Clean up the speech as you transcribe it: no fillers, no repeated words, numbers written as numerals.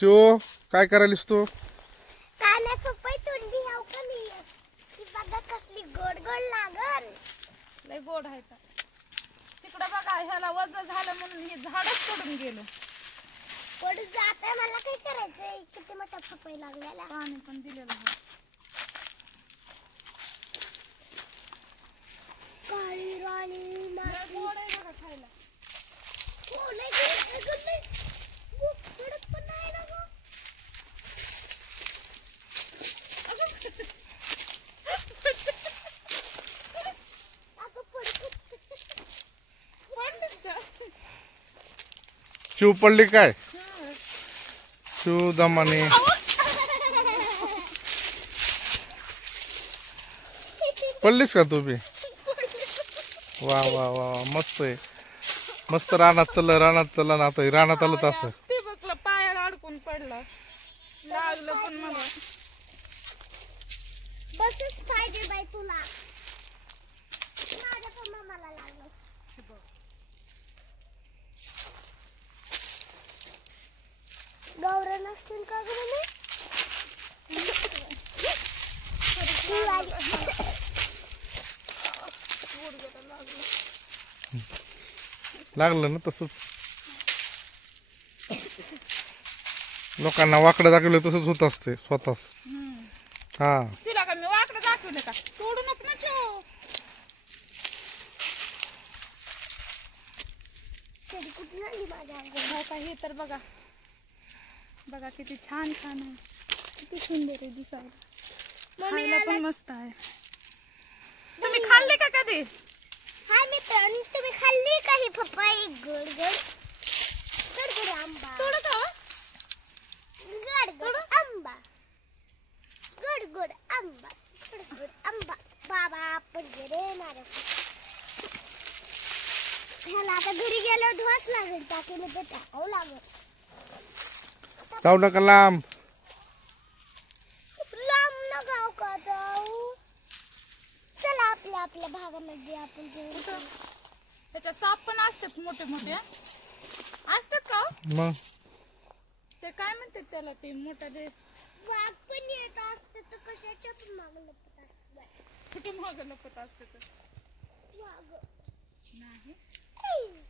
चो काय करायलीस तू? काना पपई तोंडी हाव का मी ती बघा कसली गोड गोड लागल. लय गोड आहे का तिकडे बघा ह्याला वज झालं म्हणून हे झाडच पडून गेलं. पडून जाते मला काय करायचंय किती मोठा पपई लागलेला. पाणी पण दिलेलं आहे. काळी राणी लय गोड आहे बघा खायला. हो लय गोड लय गोड पण नाही ना गं. चू पडली काय? चू दमाने पडलीस का तू बी? वा वा वा मस्त आहे. मस्त रानात चल ना आता रानात आलं तसं. ते बघलं पायाला अडकून पडला लागलं पण मला. बसच पाहिजे बाई तुला. माझ्या पण मामाला लागलं. गौरण असतील का गं मम्मी? लागलं ना तसंच. लोकांना वाकडं दाखवलं तसंच होत असते स्वतःच. हा तिला का मी वाकडं दाखवले का? तोडू नको ना चो. कधी कुठे झाली माझ्या अंगावर? हो का हे तर बघा बघा किती छान छान आहे. किती सुंदर आहे दिसायला. खायला पण मस्त आहे. तुम्ही खाल्ले का कधी? हाय मित्रांनो तुम्ही खाल्ली का ही पपई? गोड गोड गोड गोड आंबा. तोडत हो? गोड गोड आंबा. गोड गोड आंबा. गोड गोड आंबा. बाबा आपण गेले माझ्या. ह्याला आता घरी गेल्यावर धुवाच लागेल टाकीमध्ये टाकावं लागेल. जाऊ नका लांब. लांब न गाव का जाऊ. चला आपल्या आपल्या भागामध्ये आपण जेवण करू. त्याच्या साप पण असतात मोठे मोठे असतात का? मग ते काय म्हणतात त्याला ते मोठा ते वाघ पण येत असते तर कशाच्या पण मागं लपत असते. कुठे मागं लपत असते तर वाघ नाही. ऐ.